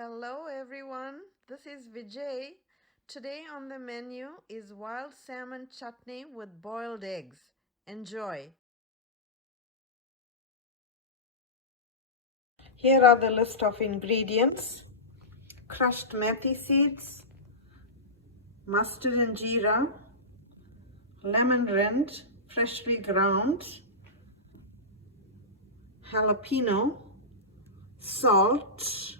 Hello everyone, this is Vijay. Today on the menu is wild salmon chutney with boiled eggs. Enjoy. Here are the list of ingredients: crushed methi seeds, mustard and jeera, lemon rind, freshly ground, jalapeno, salt,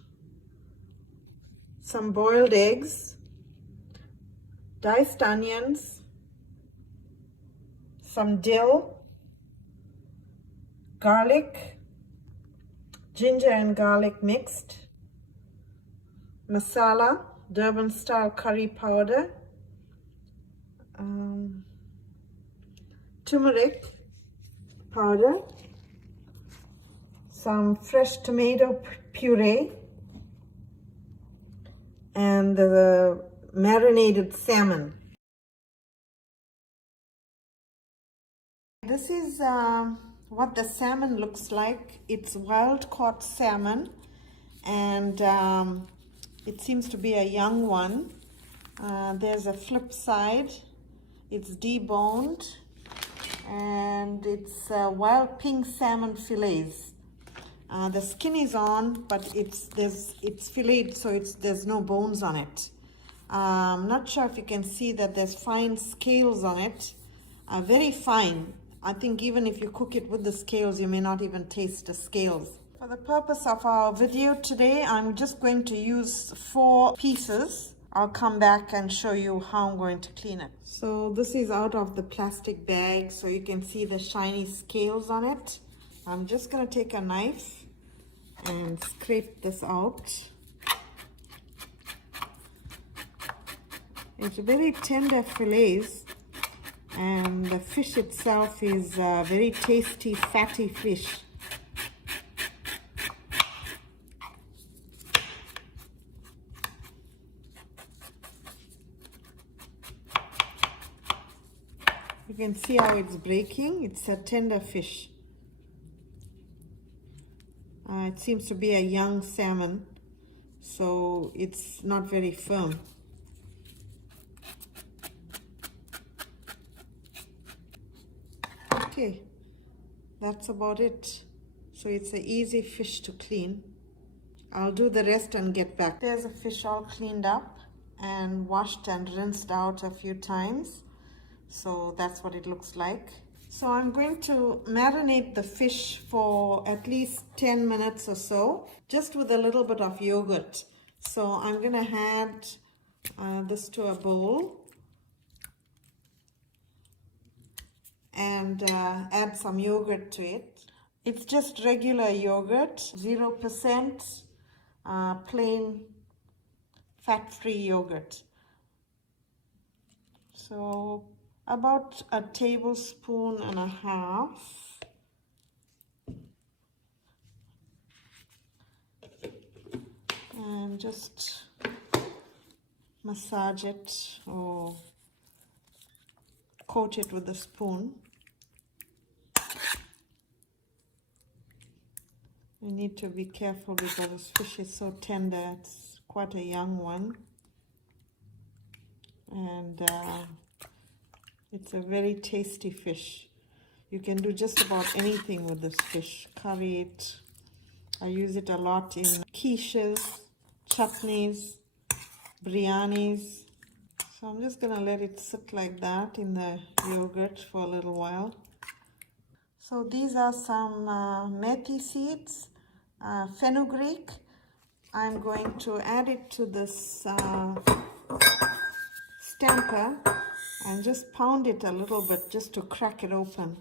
some boiled eggs, diced onions, some dill, garlic, ginger and garlic mixed, masala, Durban-style curry powder, turmeric powder, some fresh tomato puree, and the marinated salmon. This is what the salmon looks like. It's wild caught salmon, and it seems to be a young one. There's a flip side. It's deboned, and it's wild pink salmon fillets. The skin is on, but it's filleted, so there's no bones on it. I'm not sure if you can see that there's fine scales on it, very fine. I think even if you cook it with the scales, you may not even taste the scales. For the purpose of our video today, I'm just going to use 4 pieces. I'll come back and show you how I'm going to clean it. So this is out of the plastic bag, so you can see the shiny scales on it. I'm just going to take a knife and scrape this out. It's very tender fillets, and the fish itself is very tasty, fatty fish. You can see how it's breaking. It's a tender fish. It seems to be a young salmon, so it's not very firm. Okay, that's about it. So it's an easy fish to clean. I'll do the rest and get back. There's a fish all cleaned up and washed and rinsed out a few times. So that's what it looks like. So I'm going to marinate the fish for at least 10 minutes or so, just with a little bit of yogurt. So I'm going to add this to a bowl and add some yogurt to it. It's just regular yogurt, 0% plain fat-free yogurt. So about a tablespoon and a half. And just massage it or coat it with a spoon. You need to be careful because this fish is so tender. It's quite a young one. And it's a very tasty fish. You can do just about anything with this fish. Curry it. I use it a lot in quiches, chutneys, biryanis. So I'm just going to let it sit like that in the yogurt for a little while. So these are some methi seeds, fenugreek. I'm going to add it to this stamper and just pound it a little bit just to crack it open.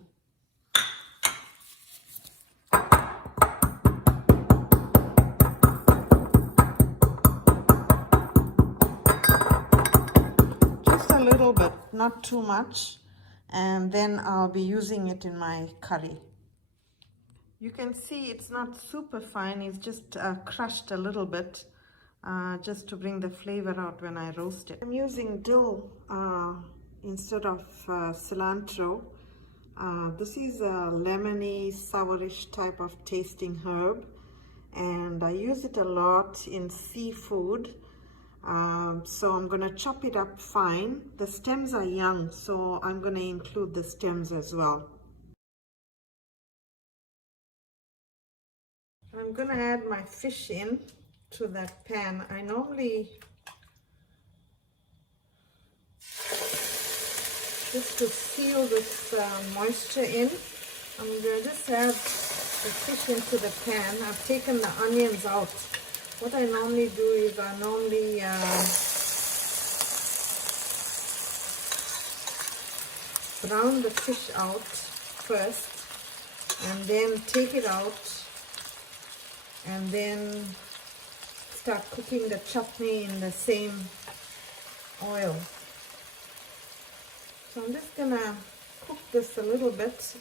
Just a little bit, not too much, and then I'll be using it in my curry. You can see it's not super fine, it's just crushed a little bit. Just to bring the flavor out when I roast it. I'm using dill instead of cilantro. This is a lemony, sourish type of tasting herb, and I use it a lot in seafood. So I'm going to chop it up fine. The stems are young, so I'm going to include the stems as well. I'm going to add my fish in to that pan. I normally, just to seal this moisture in, I'm going to just add the fish into the pan. I've taken the onions out. What I normally do is I normally brown the fish out first and then take it out and then start cooking the chutney in the same oil. So I'm just gonna cook this a little bit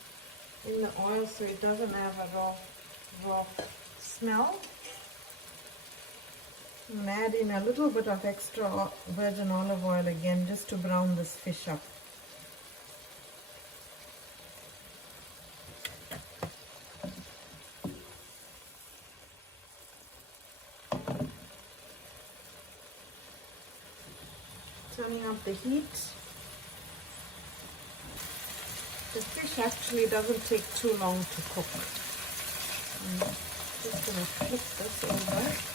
in the oil so it doesn't have a raw smell. And add in a little bit of extra virgin olive oil again just to brown this fish up. Turning up the heat. The fish actually doesn't take too long to cook. I'm just going to flip this over.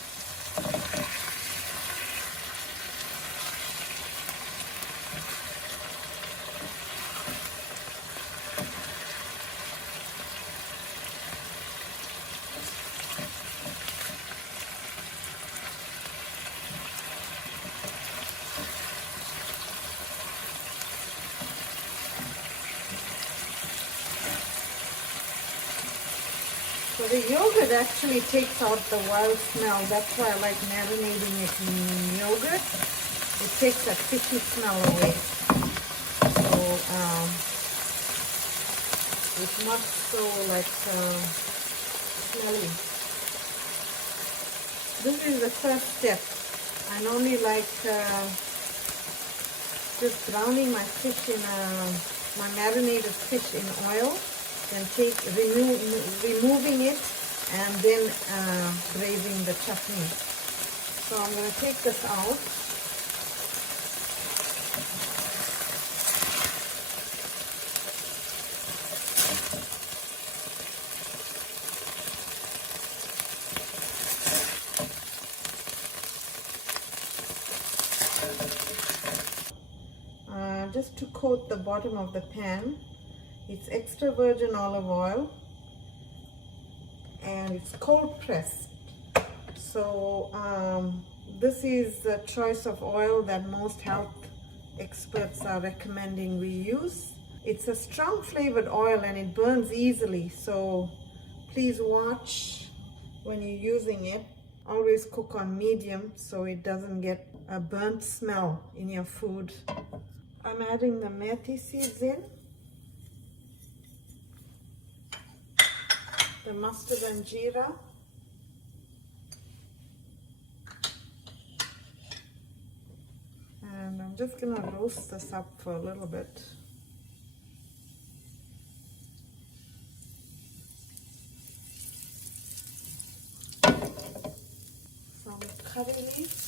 So the yogurt actually takes out the wild smell. That's why I like marinating it in yogurt. It takes that fishy smell away. So it's not so like smelly. This is the first step. I normally like just browning my fish in my marinated fish in oil. Then removing it and then braising the chutney. So I'm going to take this out. Just to coat the bottom of the pan. It's extra virgin olive oil and it's cold pressed. So this is the choice of oil that most health experts are recommending we use. It's a strong flavored oil and it burns easily. So please watch when you're using it. Always cook on medium so it doesn't get a burnt smell in your food. I'm adding the methi seeds in. The mustard and jeera, and I'm just going to roast this up for a little bit. Some curry leaves.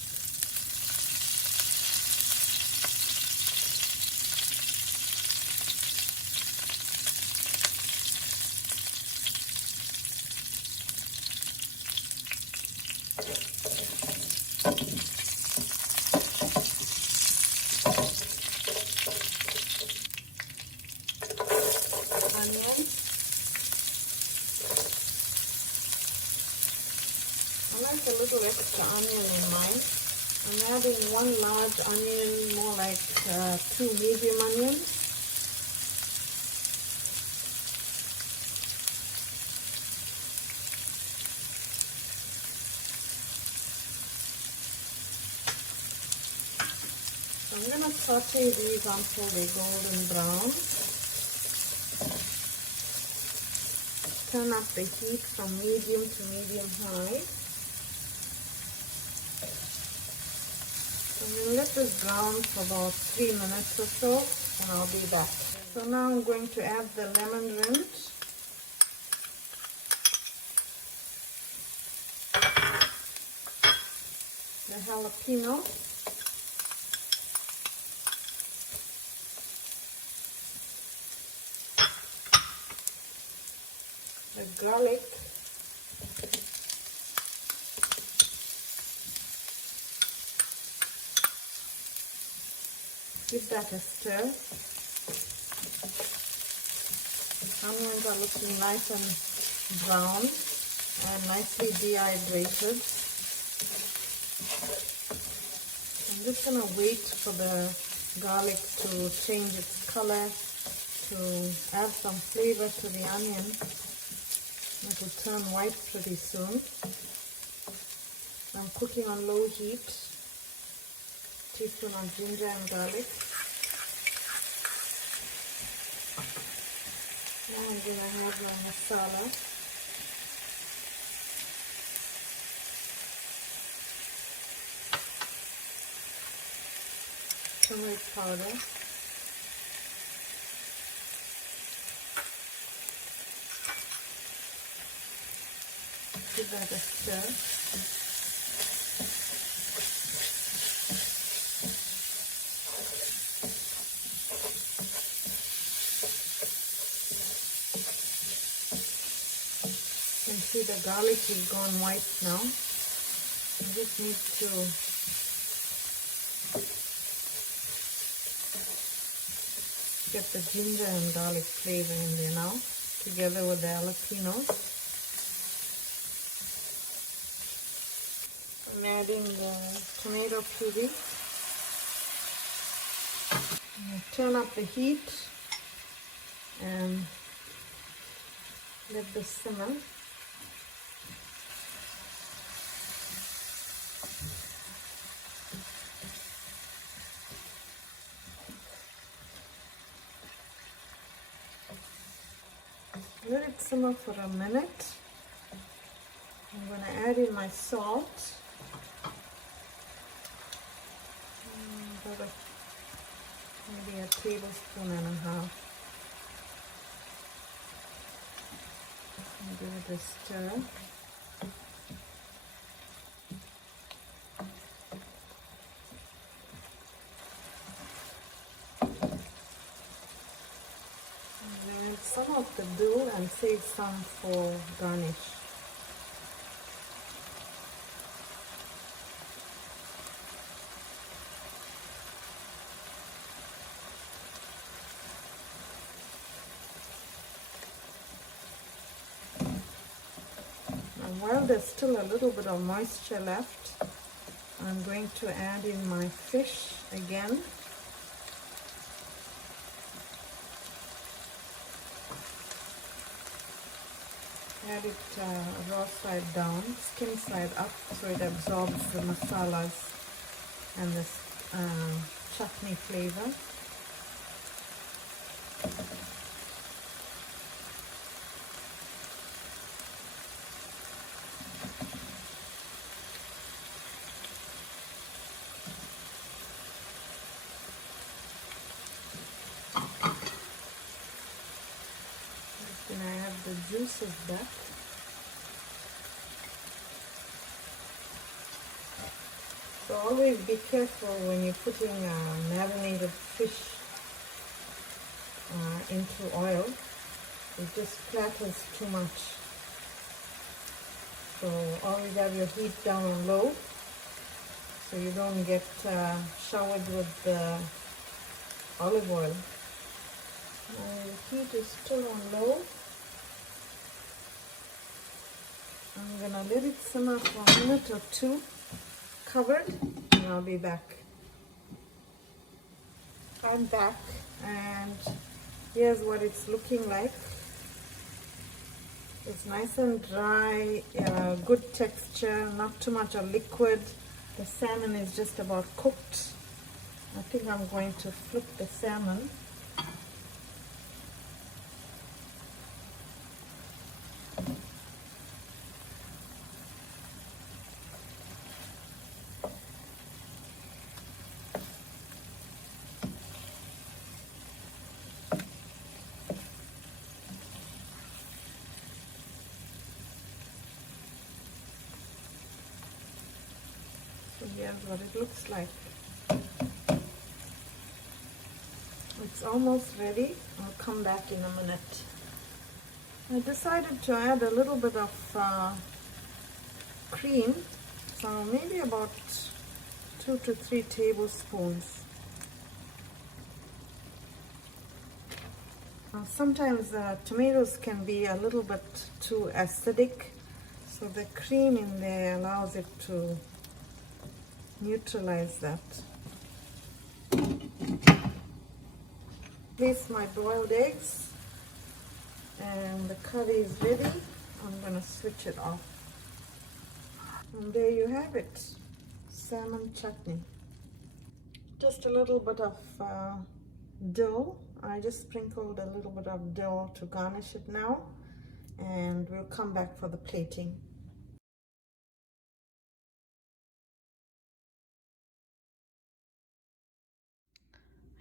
A little extra onion in mine. I'm adding one large onion, more like 2 medium onions. So I'm going to saute these until they're golden brown. Turn up the heat from medium to medium high. I'm going to let this brown for about 3 minutes or so and I'll be back. So now I'm going to add the lemon rinse. the jalapeno, the garlic, give that a stir. Onions are looking nice and brown and nicely dehydrated. I'm just going to wait for the garlic to change its color, to add some flavor to the onion. It will turn white pretty soon. I'm cooking on low heat. Teaspoon of ginger and garlic. Now I'm going to have my masala. Turmeric powder. Give that a stir. You can see the garlic is gone white now. I just need to get the ginger and garlic flavor in there now, together with the jalapenos. I'm adding the tomato puree. Turn up the heat and let this simmer. Let it simmer for a minute. I'm going to add in my salt. Maybe a tablespoon and a half. And give it a stir. And some of the dough and save some for garnish. While there's still a little bit of moisture left, I'm going to add in my fish again. Add it raw side down, skin side up, so it absorbs the masalas and this chutney flavor. Then I have the juices back. So always be careful when you're putting marinated fish into oil. It just splatters too much. So always have your heat down on low so you don't get showered with the olive oil. The heat is still on low. I'm going to let it simmer for a minute or two, covered, and I'll be back. I'm back, and here's what it's looking like. It's nice and dry, good texture, not too much of liquid. The salmon is just about cooked. I think I'm going to flip the salmon. We have Here's what it looks like. It's almost ready. I'll come back in a minute. I decided to add a little bit of cream, so maybe about 2 to 3 tablespoons. Sometimes tomatoes can be a little bit too acidic, so the cream in there allows it to neutralize that. Place my boiled eggs, and the curry is ready. I'm going to switch it off. And there you have it, salmon chutney. Just a little bit of dill. I just sprinkled a little bit of dill to garnish it now, and we'll come back for the plating.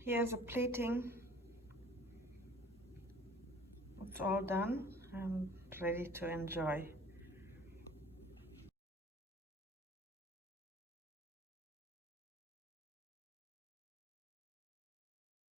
Here's a plating. It's all done and ready to enjoy.